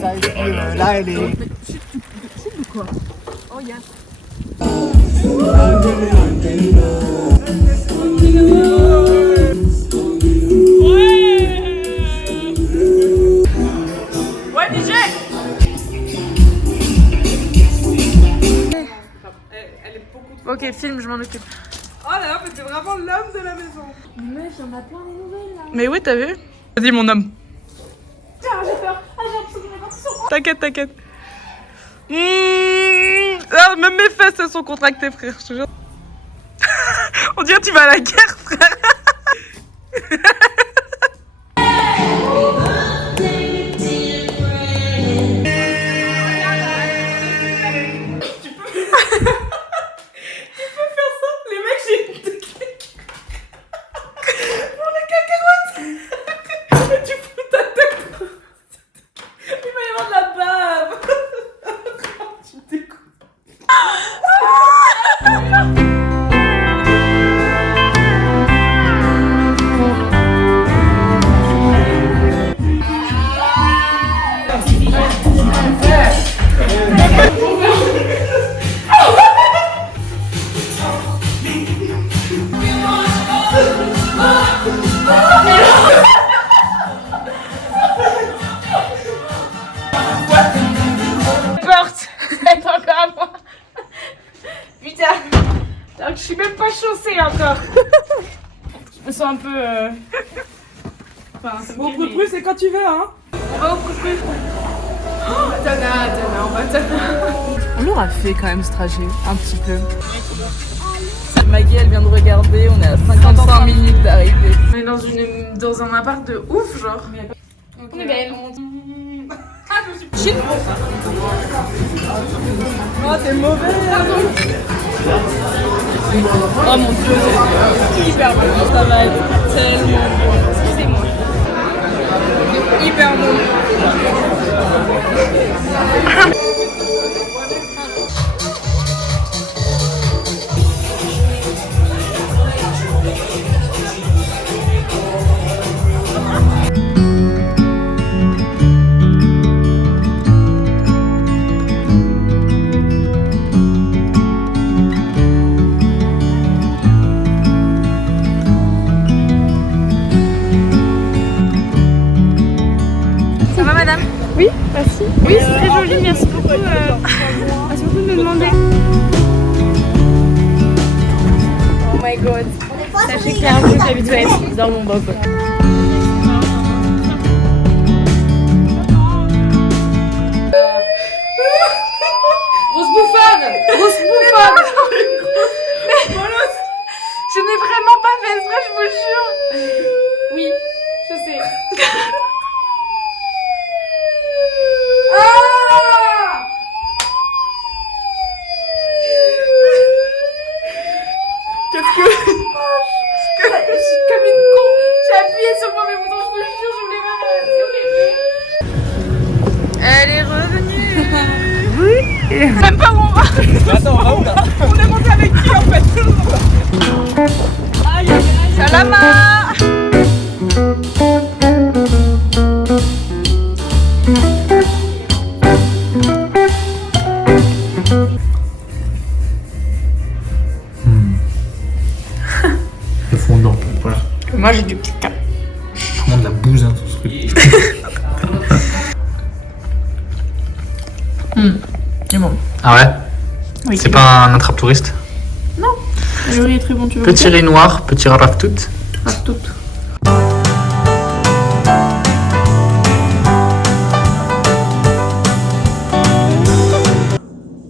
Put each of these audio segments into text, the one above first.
Ça, et puis là, elle est... Chute ou quoi? Oh, yes. Ouais, DJ! Elle est beaucoup trop... Ok, film, je m'en occupe. Oh là là, mais t'es vraiment l'homme de la maison. Mais meuf, il y en a plein des nouvelles là. Mais oui, t'as vu? Vas-y, mon homme. Tiens, j'ai peur. Ah, j'ai l'impression qu'on est parti sur moi. T'inquiète, t'inquiète. Ah, même mes fesses, elles sont contractées, frère, je te jure. On dirait que tu vas à la guerre, frère. Porte. Elle est encore à moi. Putain. Alors que je suis même pas chaussée encore. Je me sens un peu... Enfin, c'est Bon, coup de plus, c'est quand tu veux, hein. On va au coup de plus. Oh, Tana, on va Tana. On l'aura fait quand même ce trajet, un petit peu. Maggie, elle vient de regarder, on est à 55 minutes d'arriver. On est dans un appart de ouf, genre. On est belle. Chine. Oh, t'es mauvais. Oh mon dieu, c'est hyper bon. Ça va être tellement bon. Excusez-moi. Hyper bon. Ça va madame? Oui, merci. Oui, c'est très joli, merci beaucoup. Merci beaucoup de me demander. Oh my god. Sachez clairement que j'habite à être dans mon bob. Grosse bouffonne! Grosse bouffonne! Je n'ai vraiment pas fait exprès, je vous jure! Oui, je sais. Qu'est-ce que... Je suis comme une con! J'ai appuyé sur le mauvais bouton, je vous jure, je voulais pas. C'est horrible! Elle est revenue! Oui! Même pas où on va! Attends, on va où là? On est monté avec qui en fait? Aïe aïe aïe! Salama! Le fondant, voilà. Moi j'ai du caca. Vraiment de la bouse, hein, ce truc. C'est bon. Ah ouais? Oui. C'est pas un attrape-touriste? Le riz est très bon, tu veux Petit riz noir, petit raftout. tout.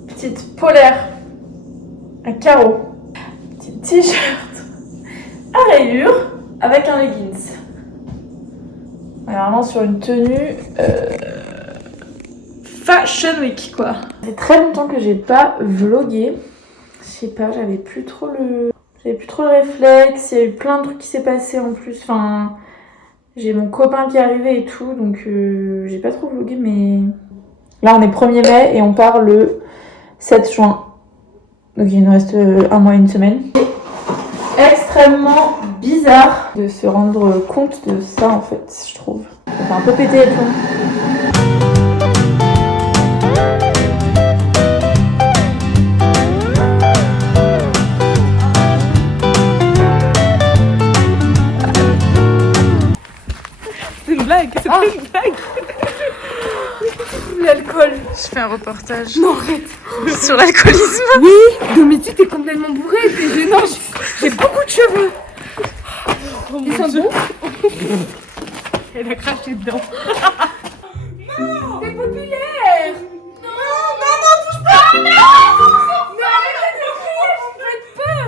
Petite polaire à carreaux, petit t-shirt à rayures avec un leggings. Alors vraiment sur une tenue Fashion Week quoi. Ça fait très longtemps que j'ai pas vlogué. Je sais pas, j'avais plus trop le réflexe. Il y a eu plein de trucs qui s'est passé en plus. Enfin, j'ai mon copain qui est arrivé et tout, donc j'ai pas trop vlogué, mais là on est 1er mai et on part le 7 juin. Donc il nous reste un mois et une semaine. C'est extrêmement bizarre de se rendre compte de ça en fait, je trouve. Ça fait un peu péter les plombs. Je fais un reportage Non, arrête. sur l'alcoolisme. Oui, mais tu t'es complètement bourré, t'es gênant. J'ai beaucoup de cheveux. Ils sont bons. Elle a craché dedans. Non, t'es populaire. Non, touche pas. Non, mais arrêtez de crier, vous me faites peur.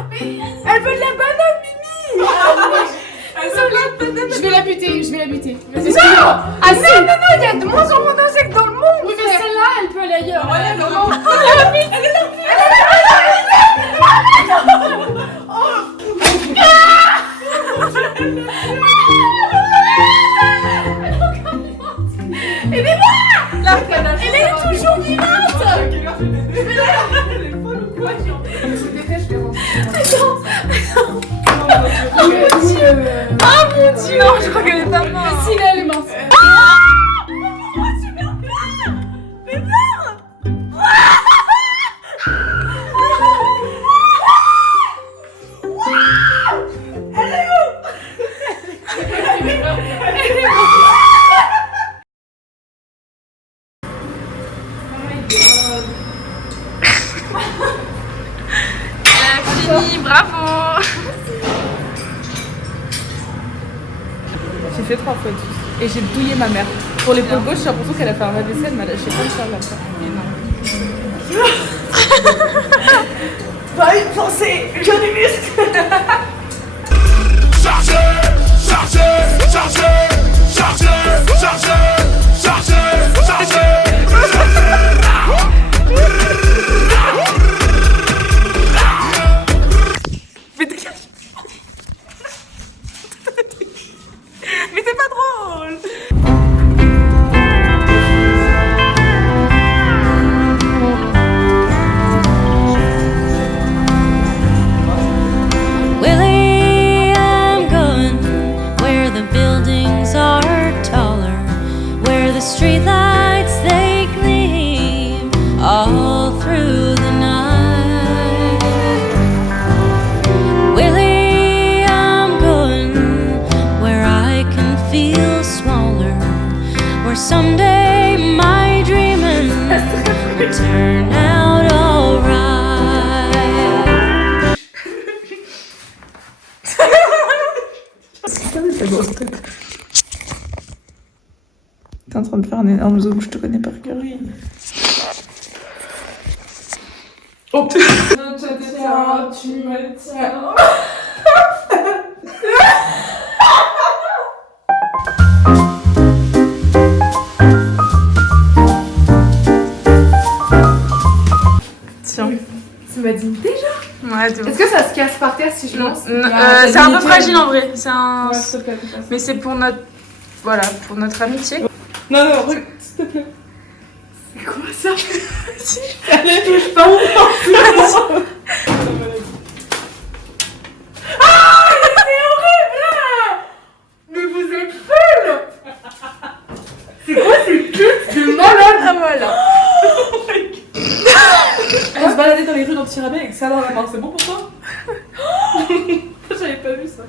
Elle veut de la banane, Mimi. Je vais la buter. Vas-y, excuse-moi. Ah non, il y a de moins en moins d'insectes dans le monde. Oui, mais celle-là, elle peut aller ailleurs. Voilà, non. Elle est toujours vivante. Oh mon dieu. Non, je crois qu'elle est pas morte. Si, là, elle est mince. Fini, bravo. J'ai fait 3 fois tous. Et j'ai douillé ma mère. Pour l'épaule gauche, j'ai l'impression qu'elle a fait un AVC, elle m'a lâché comme ça là. Pas une pensée, que des muscles. Mais c'est pas drôle. Willie, I'm going where the buildings are taller, where the streetlights they gleam all through the night. Willie, I'm going where I can feel smaller, where someday my dreaming will turn out alright. T'es en train de faire un énorme zoom, je te connais par cœur. Oh putain. Tu me tiens. Tiens. Tu m'as dit déjà. Ouais, de ouf. Est-ce que ça se casse par terre si je lance? C'est un peu fragile en vrai. C'est un. Ouais, s'il te plaît. Mais c'est pour notre. Voilà, pour notre amitié. Non, s'il te plaît. C'est quoi ça? Allez, touche pas. Ah, c'est horrible là. Mais vous êtes folle. C'est quoi ces trucs de malade? Ah voilà. On se baladait dans les rues d'Antirabé avec ça dans la main, c'est bon pour toi? J'avais pas vu ça.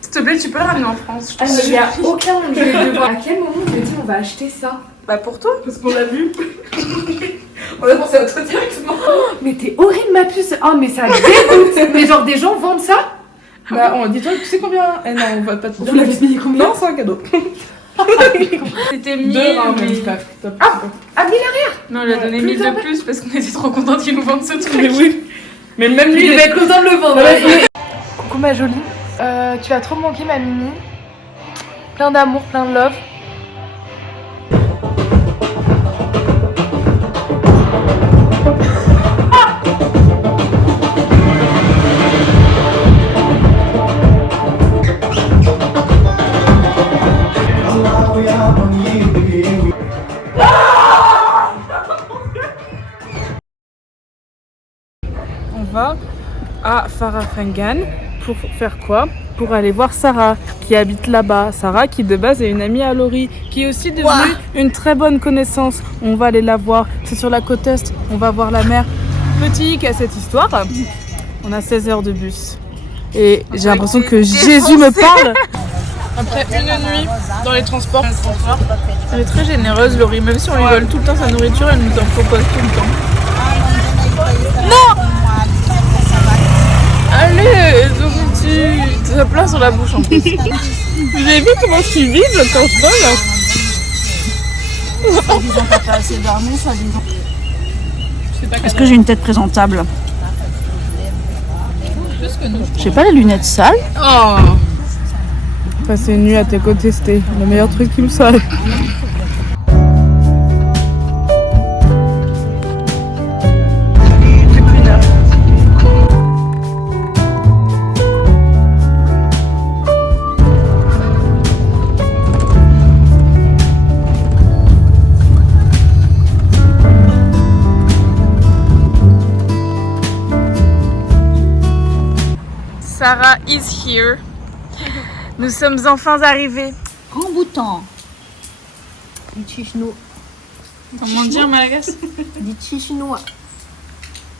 S'il te plaît, tu peux le ramener en France. Ah, mais il y a aucun moment, je vais devoir. À quel moment je me dis on va acheter ça? Bah pour toi. Parce qu'on l'a vu. On a pensé à toi directement. Mais t'es horrible ma puce. Oh mais ça dégoûte. Mais genre des gens vendent ça? Bah dis-toi, tu sais combien? Eh non, on va pas te dire. Vous l'avez payé combien? Non, c'est un cadeau. C'était 1000. 2 mais... Top. Ah 1000 arrière. Non, il a donné 1000 de plus parce qu'on était trop contents qu'il nous vende ce truc. Mais oui. Mais même lui, il va être content de le vendre. Coucou ma jolie. Tu vas trop me manquer ma Mimi. Plein d'amour, plein de love. On va à Farafangan pour faire quoi? Pour aller voir Sarah qui habite là-bas. Sarah qui de base est une amie à Laurie, qui est aussi devenue une très bonne connaissance. On va aller la voir, c'est sur la côte est, on va voir la mer. Petit hic à cette histoire, on a 16 heures de bus. Et j'ai l'impression que Jésus me parle. Après une nuit dans les transports, elle est très généreuse, Laurie. Même si on lui vole tout le temps sa nourriture, elle nous en propose tout le temps. Non! Allez, tu as plein sur la bouche en plus. Vous avez vu comment je suis vide quand je vole? Disons t'as pas assez dormi, ça disons. Est-ce que j'ai une tête présentable? J'ai pas les lunettes sales. Oh! Passer une nuit à tes côtés, c'était le meilleur truc qui me soit. Sarah is here. Nous sommes enfin arrivés. Grand bouton. Dit chinois. Comment dire malagas? Dit chinois.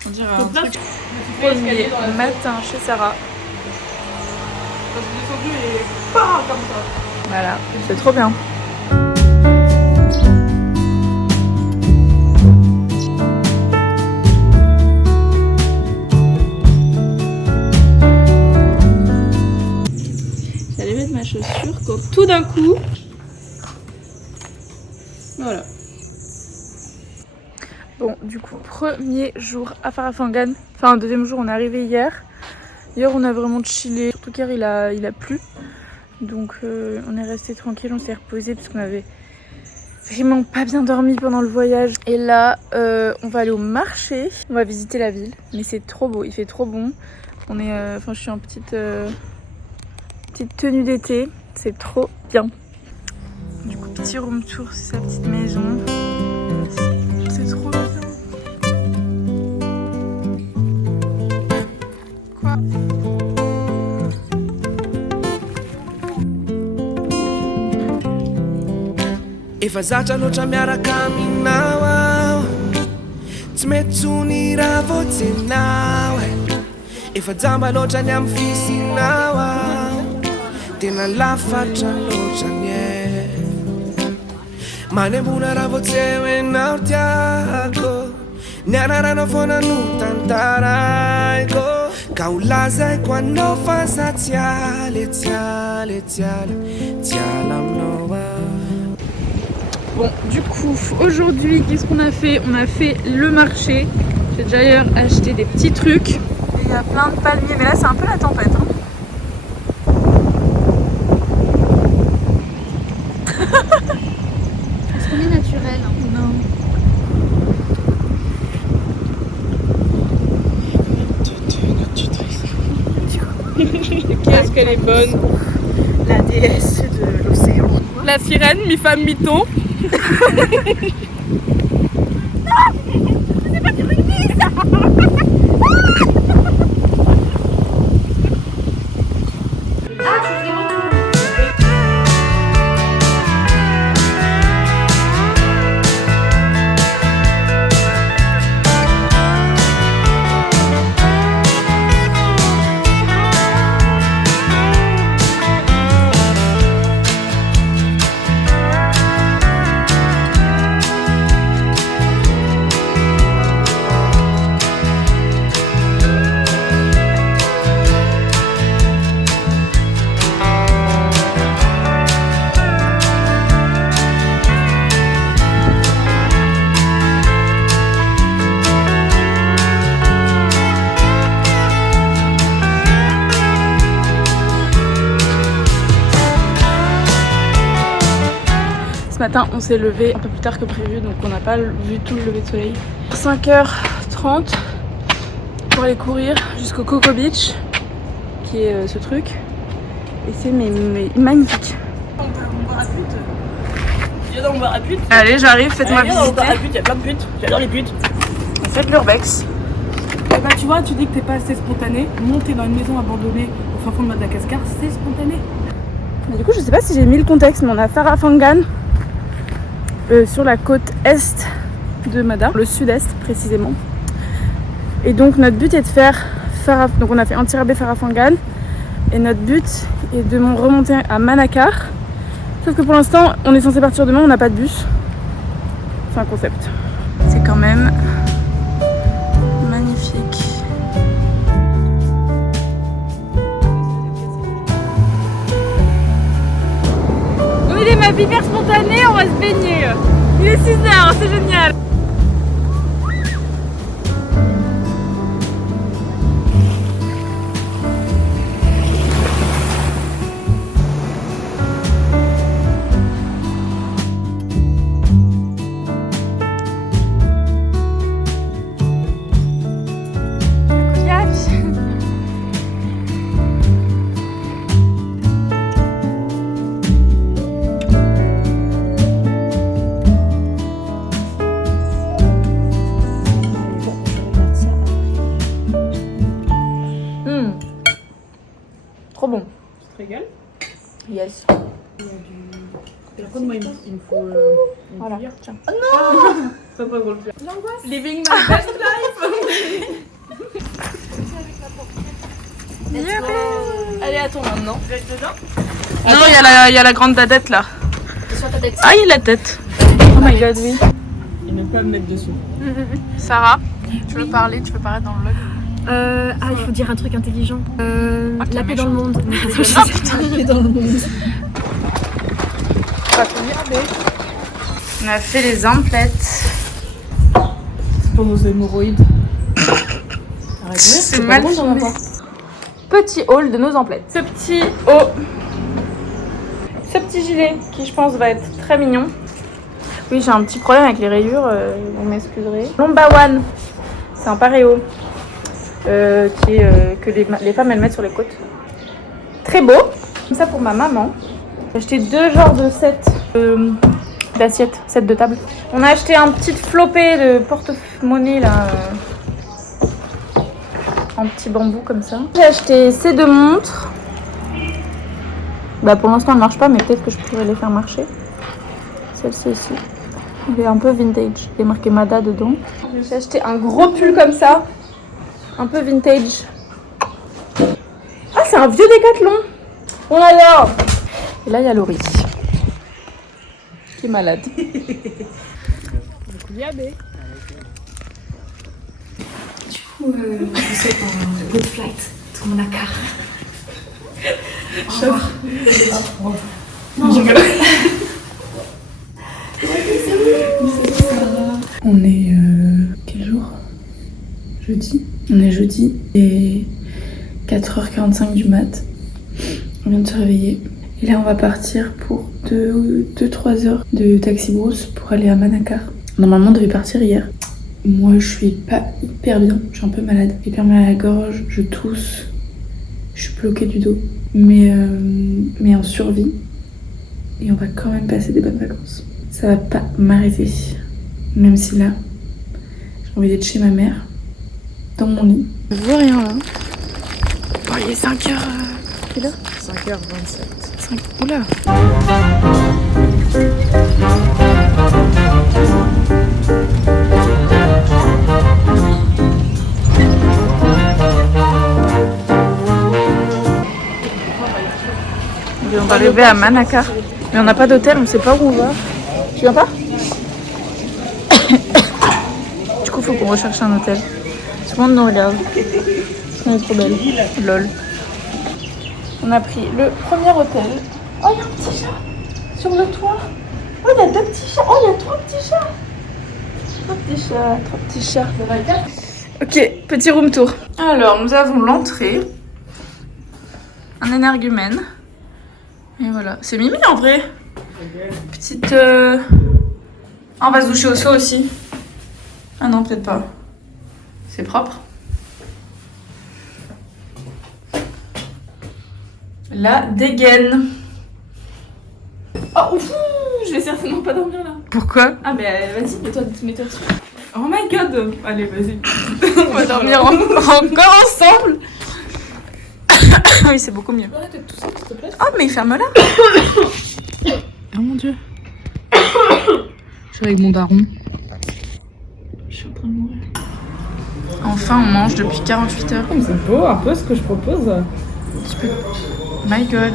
On dirait un truc. Premier matin chez Sarah. Voilà, c'est trop bien. J'allais mettre ma chaussure quand tout d'un coup, voilà. Bon, du coup, premier jour à Farafangan. Enfin, deuxième jour, on est arrivé hier. Hier, on a vraiment chillé. Surtout qu'hier, il a plu. Donc, on est resté tranquille, on s'est reposé parce qu'on avait vraiment pas bien dormi pendant le voyage. Et là, on va aller au marché. On va visiter la ville. Mais c'est trop beau, il fait trop bon. On est, je suis en petite tenue d'été. C'est trop bien. Du coup, petit room tour, c'est sa petite maison. C'est trop bien. Quoi? Efa zatra loatra miaraka aminao aho tsy mety tsony raha voatsenao efa jamba loatra ny amin'ny fisinao aho tena lafatra loatra ny manembona raha voatseho enao tiako ny anarana foana no tantaraiko ka ho lazaiko anao fa za tsy ala aminao aho. Bon, du coup, aujourd'hui, qu'est-ce qu'on a fait? On a fait le marché. J'ai d'ailleurs acheté des petits trucs. Et il y a plein de palmiers, mais là, c'est un peu la tempête. Hein. Est-ce qu'on est naturel? Non. Qu'est-ce qu'elle est bonne? La déesse de l'océan. La sirène, mi-femme, mi-ton. Ce matin, on s'est levé un peu plus tard que prévu, donc on n'a pas vu tout le lever de soleil. 5h30 pour aller courir jusqu'au Coco Beach, qui est ce truc. Et c'est magnifique. On boit à pute. Viens dans mon bar à pute. Allez, j'arrive, faites-moi Viens dans mon bar à visiter. pute, il y a plein de putes. J'adore les putes. Faites l'urbex. Eh ben, tu vois, tu dis que t'es pas assez spontané. Monter dans une maison abandonnée au fin fond de Madagascar, c'est spontané. Mais du coup, je sais pas si j'ai mis le contexte, mais on a Farafangan sur la côte est de Mada, le sud-est précisément. Et donc notre but est de faire donc on a fait Antirabé Farafangan et notre but et de remonter à Manakar. Sauf que pour l'instant, on est censé partir demain, on n'a pas de bus. C'est un concept. C'est quand même magnifique. On est des meufs hyper spontanées, on va se baigner. Il est 6h, c'est génial. Trop bon. Tu te régales? Yes. Par contre, moi, il me faut une Voilà. cuillère. Tiens. Ça pas drôle. Living my best life. Allez, à toi maintenant. Non, il y a la grande dadette là. Sur ta tête. Ah, il a la tête. Oh my god, oui. Il ne peut pas me mettre dessus. Sarah, tu veux parler? Tu veux paraître dans le vlog? Il faut dire un truc intelligent. Ok, La paix dans le monde. Ah putain, La paix dans le monde. on a fait les emplettes. C'est pour nos hémorroïdes. C'est mal filmé. Petit haul de nos emplettes. Ce petit gilet qui je pense va être très mignon. Oui, j'ai un petit problème avec les rayures, vous m'excuserez. Lombawan, c'est un paréo que les femmes elles mettent sur les côtes. Très beau. Comme ça pour ma maman. J'ai acheté 2 genres de sets d'assiettes, sets de table. On a acheté un petit flopé de porte-monnaie là. En petit bambou comme ça. J'ai acheté ces 2 montres. Bah pour l'instant elle marche pas mais peut-être que je pourrais les faire marcher. Celle-ci aussi. Elle est un peu vintage. Il est marqué Mada dedans. J'ai acheté un gros pull comme ça. Un peu vintage. Ah c'est un vieux Décathlon. On adore. Et là il y a Laurie. Qui est malade. Je vous souhaite un good flight to Manakar. Au revoir. On est quel jour? Jeudi. On est jeudi et 4h45 du mat. On vient de se réveiller. Et là on va partir pour 2-3 heures de taxi brousse pour aller à Manakar. Normalement on devait partir hier. Moi je suis pas hyper bien, je suis un peu malade. Hyper mal à la gorge, je tousse, je suis bloquée du dos. Mais en survie. Et on va quand même passer des bonnes vacances. Ça va pas m'arrêter. Même si là, j'ai envie d'être chez ma mère, dans mon lit. Je vois rien là. Bon, il est 5h. Quelle heure? 5h27. Oula. On va arriver à Manakar. Mais on n'a pas d'hôtel, on sait pas où on va. Tu viens pas? Du coup, faut qu'on recherche un hôtel. Tout le monde nous regarde. Elle est trop belle. Lol. On a pris le premier hôtel. Oh, il y a un petit chat sur le toit. Oh, il y a 2 petits chats. Oh, il y a 3 petits chats. 3 petits chats. Ok, petit room tour. Alors, nous avons l'entrée. Un énergumène. Et voilà. C'est Mimi en vrai. Petite... Ah, on va se doucher au seau aussi. Ah non, peut-être pas. C'est propre. La dégaine. Oh, ouf, je vais certainement pas dormir là. Pourquoi? Ah bah vas-y, mets-toi dessus. Oh my god. Allez, vas-y. On va dormir encore ensemble. Oui, c'est beaucoup mieux. Arrête de tousser, s'il te plaît. Oh, mais ferme-la. Oh mon dieu. Je suis avec mon daron. Je suis en train de mourir. Enfin, on mange depuis 48 heures. C'est beau un peu ce que je propose. My god.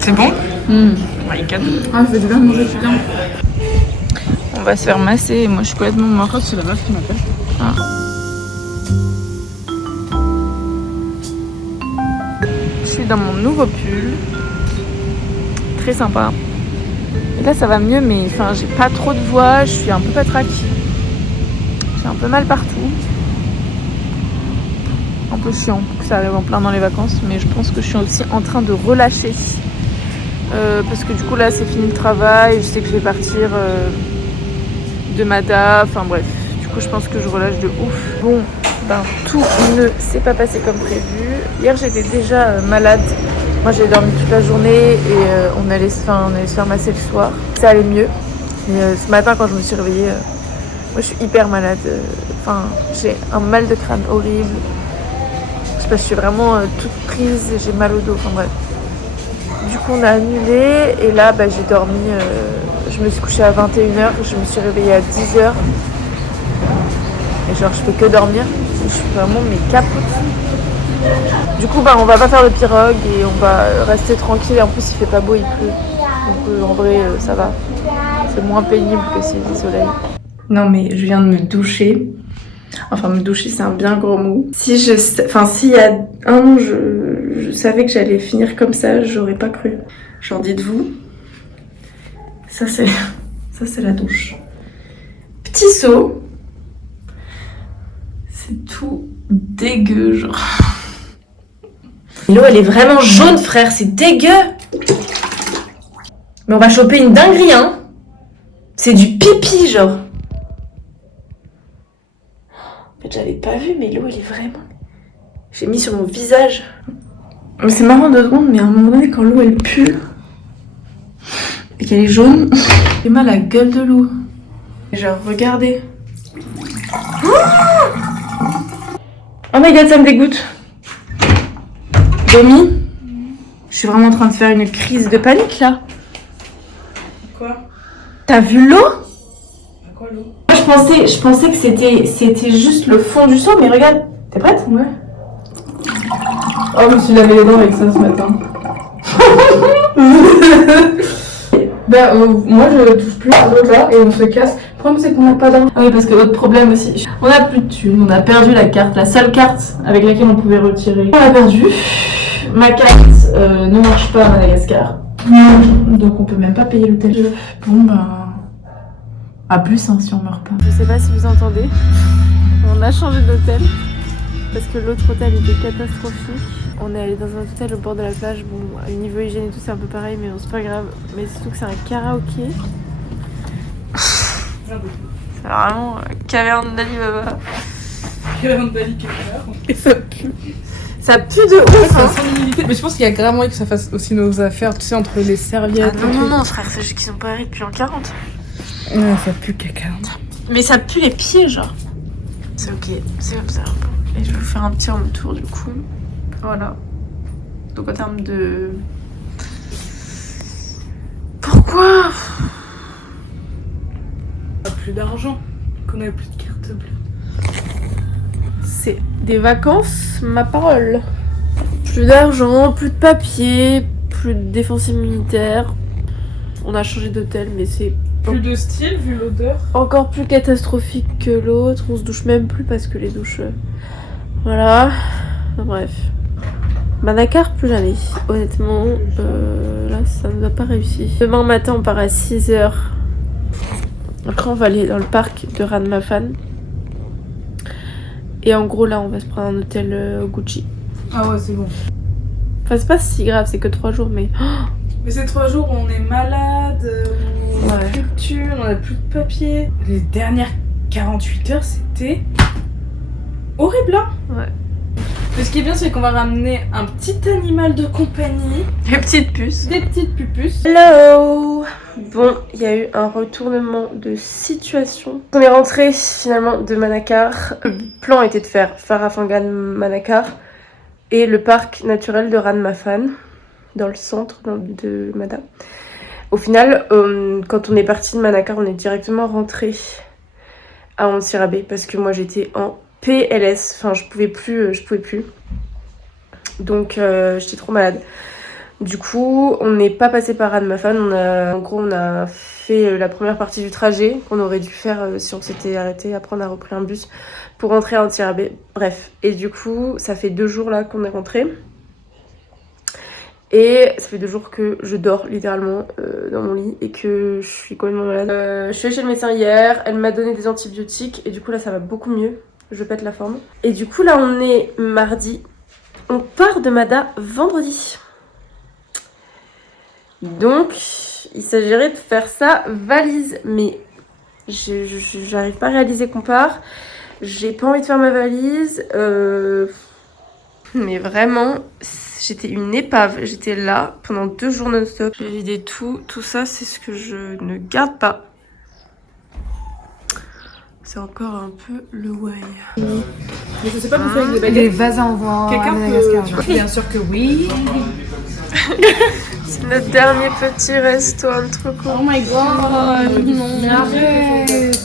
C'est bon? My god. Ah, je vais bien manger, putain. On va se faire masser et moi je suis complètement morte. C'est la meuf qui m'appelle. Ah. Je suis dans mon nouveau pull. Très sympa. Et là ça va mieux mais enfin j'ai pas trop de voix, je suis un peu patraque. J'ai un peu mal partout. Un peu chiant que ça arrive en plein dans les vacances, mais je pense que je suis aussi en train de relâcher. Parce que du coup là c'est fini le travail, je sais que je vais partir de Mada, enfin bref. Du coup je pense que je relâche de ouf. Bon, ben tout ne s'est pas passé comme prévu. Hier j'étais déjà malade. Moi j'ai dormi toute la journée et on allait se faire masser le soir. Ça allait mieux. Et ce matin quand je me suis réveillée, moi je suis hyper malade. Enfin j'ai un mal de crâne horrible. Je sais pas, je suis vraiment toute prise, j'ai mal au dos, enfin bref. Du coup on a annulé et là bah, j'ai dormi, je me suis couchée à 21h, je me suis réveillée à 10h. Et genre je fais que dormir, je suis vraiment mais capote. Du coup bah on va pas faire de pirogue et on va rester tranquille, en plus il fait pas beau, il pleut. Donc en vrai ça va, c'est moins pénible que s'il y a du soleil. Non mais je viens de me doucher. Enfin me doucher c'est un bien gros mot. S'il y a un an je savais que j'allais finir comme ça, j'aurais pas cru. Genre dites-vous, ça c'est la douche. Petit seau. C'est tout dégueu genre. L'eau elle est vraiment jaune frère, c'est dégueu. Mais on va choper une dinguerie hein. C'est du pipi genre. En fait, j'avais pas vu, mais l'eau, elle est vraiment... J'ai mis sur mon visage. Mais c'est marrant 2 secondes, mais à un moment donné, quand l'eau, elle pue, et qu'elle est jaune, j'ai mal à la gueule de l'eau. Et genre, regardez. Oh my god, ça me dégoûte. Domi, je suis vraiment en train de faire une crise de panique, là. Quoi? T'as vu l'eau? Quoi l'eau? Je pensais que c'était juste le fond du seau, mais regarde, t'es prête? Ouais. Oh, je me suis lavé les dents avec ça ce matin. Moi je touche plus à l'eau là et on se casse. Le problème c'est qu'on n'a pas d'argent. Ah oui, parce que votre problème aussi, on a plus de thunes, on a perdu la carte, la seule carte avec laquelle on pouvait retirer. On l'a perdue. Ma carte ne marche pas à Madagascar. Donc on peut même pas payer l'hôtel. Bon bah... À plus hein, si on meurt pas. Je sais pas si vous entendez, on a changé d'hôtel parce que l'autre hôtel était catastrophique. On est allé dans un hôtel au bord de la plage. Bon, au niveau hygiène et tout c'est un peu pareil mais bon, c'est pas grave. Mais surtout que c'est un karaoké. C'est vraiment caverne d'Alibaba. Caverne d'Alibaba. Et ça pue. Ça pue de ouf hein. Mais je pense qu'il y a grave moyen que ça fasse aussi nos affaires, tu sais, entre les serviettes. Ah non frère, c'est juste qu'ils sont pas arrêtés depuis en 40. Ouais, ça pue caca. Mais ça pue les pieds, genre. C'est ok, c'est comme ça. Et je vais vous faire un petit home tour du coup. Voilà. Donc en termes de... Pourquoi? On a plus d'argent, qu'on a plus de carte bleue. C'est des vacances, ma parole. Plus d'argent, plus de papier, plus de défense immunitaire. On a changé d'hôtel, mais c'est plus de style vu l'odeur. Encore plus catastrophique que l'autre. On se douche même plus parce que les douches... Voilà. Enfin, bref. Madagascar, plus jamais. Honnêtement, là, ça ne va pas réussir. Demain matin, on part à 6h. Après, on va aller dans le parc de Ranmafan. Et en gros, là, on va se prendre un hôtel Gucci. Ah ouais, c'est bon. Enfin, c'est pas si grave, c'est que 3 jours, mais... Mais ces 3 jours où on est malade, on a Ouais. plus de thunes, on a plus de papier. Les dernières 48 heures, c'était horrible, hein. Ouais. Mais ce qui est bien, c'est qu'on va ramener un petit animal de compagnie. Les petites puces. Des petites pupus. Hello. Bon, il y a eu un retournement de situation. On est rentré finalement de Manakar. Le plan était de faire Farafangan Manakar et le parc naturel de Ranmafan dans le centre de Mada. Au final, quand on est parti de Manakar, on est directement rentré à Antsirabe parce que moi j'étais en PLS. Enfin, je pouvais plus. Donc j'étais trop malade. Du coup, on n'est pas passé par Annemaffen. En gros, on a fait la première partie du trajet qu'on aurait dû faire si on s'était arrêté. Après, on a repris un bus pour rentrer à Antirabe. Bref. Et du coup, ça fait 2 jours là qu'on est rentré. Et ça fait 2 jours que je dors littéralement dans mon lit et que je suis complètement malade. Je suis allée chez le médecin hier. Elle m'a donné des antibiotiques et du coup, là, ça va beaucoup mieux. Je pète la forme. Et du coup, là, on est mardi. On part de Mada vendredi. Donc, il s'agirait de faire ça valise. Mais j'arrive pas à réaliser qu'on part. J'ai pas envie de faire ma valise. Mais vraiment, j'étais une épave. J'étais là pendant 2 jours non-stop. J'ai vidé tout. Tout ça, c'est ce que je ne garde pas. C'est encore un peu le why. Mais je sais pas pourquoi avec des baguettes. Les vases en vent. Quelqu'un peut... Bien sûr que oui. C'est notre dernier petit resto entre cons. Oh my god. Non, arrête.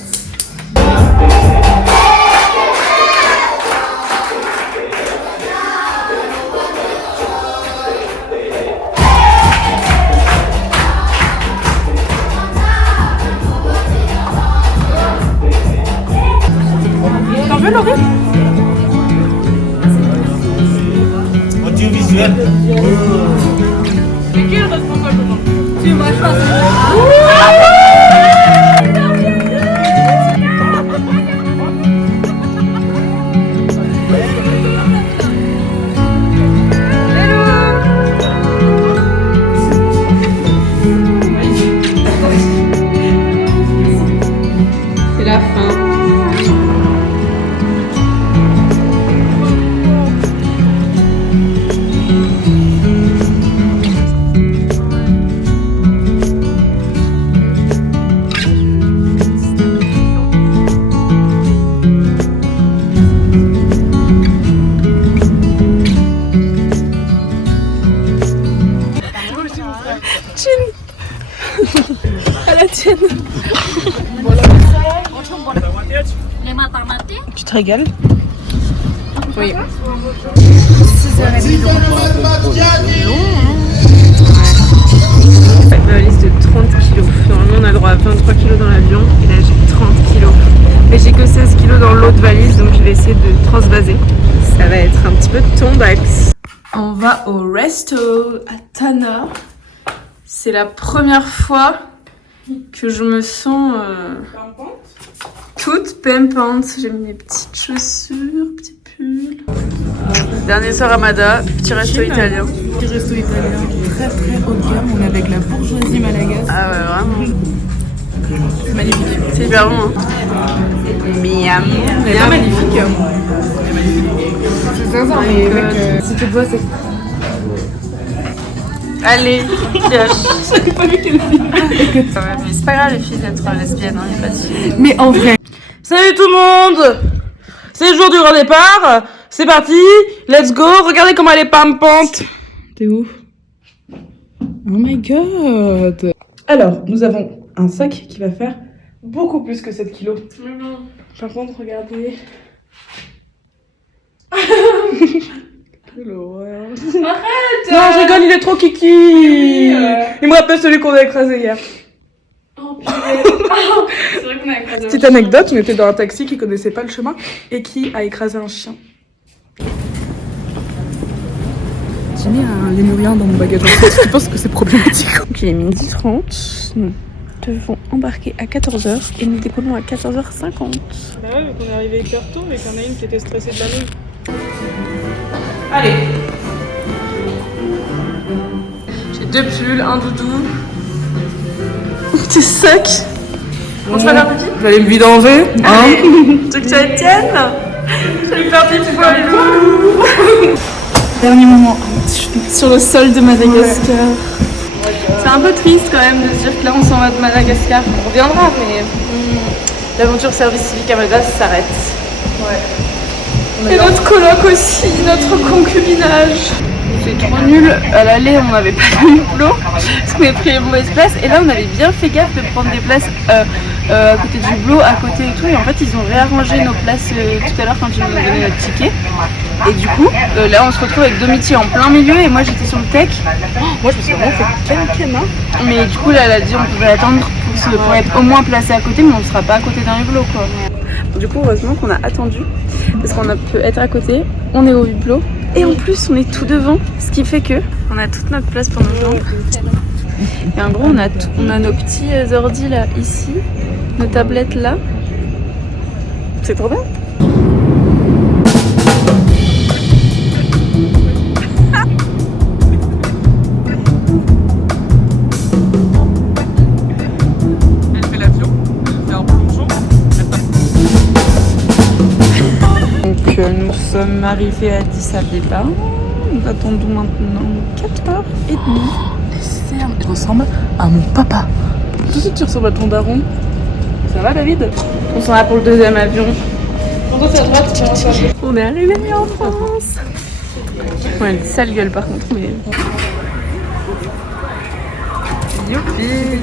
T'en veux, Laurie? Audiovisuel. C'est qui le responsable? Tu m'as choisi. C'est la fin. Tu te régales? Oui. 6h30. Une valise de 30 kilos. Normalement, on a droit à 23 kilos dans l'avion. Et là, j'ai 30 kilos. Mais j'ai que 16 kilos dans l'autre valise, donc je vais essayer de transvaser. Ça va être un petit peu tombax. On va au resto à Tana. C'est la première fois que je me sens toute pimpante. J'ai mis mes petites chaussures, petit pull. Dernier soir à Mada, petit resto italien. Petit resto italien, très très haut de gamme. On est avec la bourgeoisie malagasy. Ah ouais, vraiment. C'est magnifique. C'est hyper bon. Hein. Miam. Elle est pas magnifique. C'est ça, mais mec, si tu te vois, c'est... Allez, pioche. J'avais pas vu quelle fille. Mais c'est pas grave les filles d'être lesbiennes, hein, y a pas de souci. Mais en vrai... Salut tout le monde! C'est le jour du grand départ. C'est parti. Let's go. Regardez comment elle est pimpante. T'es où? Oh my god. Alors, nous avons un sac qui va faire beaucoup plus que 7 kilos. Par contre, regardez. Quelle horreur. Arrête! Non, je rigole, il est trop kiki. Oui, il me rappelle celui qu'on a écrasé hier. Oh purée. C'est vrai qu'on a écrasé. Petite anecdote, on était dans un taxi qui connaissait pas le chemin et qui a écrasé un chien. J'ai mis un lémurien dans mon bagage en fait, je pense que c'est problématique. Donc il est 12h30, nous devons embarquer à 14h et nous décollons à 14h50. Bah ouais, vu qu'on est arrivé hyper tôt, mais qu'il y en a une qui était stressée de la nuit. Allez. J'ai 2 pulls, un doudou. T'es sec. On se fait faire pipi? Vous allez me vidanger, hein? Tu veux que ça tienne? Je vais faire pipi pour les loups. Dernier moment sur le sol de Madagascar. C'est un peu triste quand même de se dire que là on s'en va de Madagascar. On reviendra, mais L'aventure service civique à Madagascar s'arrête. et notre coloc aussi, notre concubinage. Il c'était trop nul. À l'aller, on n'avait pas de hublot parce qu'on avait pris les mauvaises places. Et là, on avait bien fait gaffe de prendre des places à côté du hublot, à côté et tout. Et en fait, ils ont réarrangé nos places tout à l'heure quand ils nous ont donné notre ticket. Et du coup, là, on se retrouve avec Domiti en plein milieu et moi, j'étais sur le tech. Moi, je me suis vraiment fait quelqu'un. Mais du coup, là, elle a dit on pouvait attendre pour être au moins placé à côté, mais on ne sera pas à côté d'un hublot, quoi. Du coup, heureusement qu'on a attendu parce qu'on a pu être à côté. On est au hublot. Et en plus, on est tout devant, ce qui fait que on a toute notre place pour nos jambes. Et en gros, on a nos petits ordi là, ici, nos tablettes là. C'est trop bien. Elle fait l'avion, elle fait un plongeon. Donc nous sommes arrivés à Addis Abeba. Nous attendons maintenant 4h30. Les cernes, il ressemble à mon papa. Tout de suite, tu ressembles à ton daron. Ça va, David? On s'en va pour le deuxième avion. On est arrivé en France. Ouais, elle est sale gueule par contre, mais. Youpi!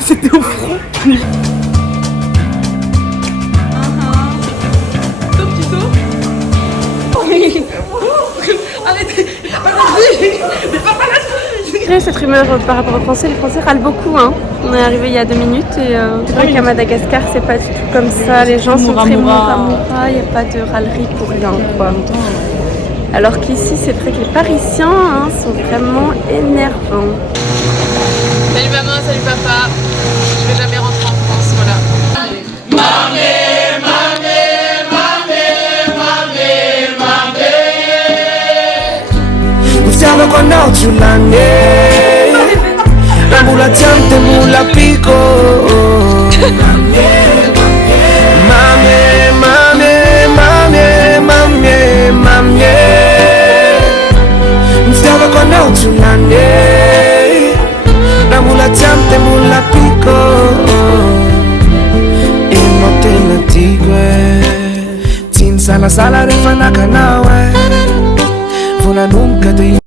C'était au front. Cette rumeur par rapport aux Français, les Français râlent beaucoup. Hein. On est arrivé il y a 2 minutes et c'est vrai qu'à Madagascar, c'est pas du tout comme ça. Les gens sont très moura-moura, il n'y a pas de râlerie pour rien, quoi. Alors qu'ici, c'est vrai que les Parisiens sont vraiment énervants. Salut maman, salut papa. Je vais jamais rentrer en France, voilà. Usiano con occhi l'anne La mulatiante mulla pico Mamie, mamie, mamie, mamie, mamie Usiano con occhi l'anne La mulatiante mulla pico E motte l'antigue Tin sala sala refana canawe Vola nunca te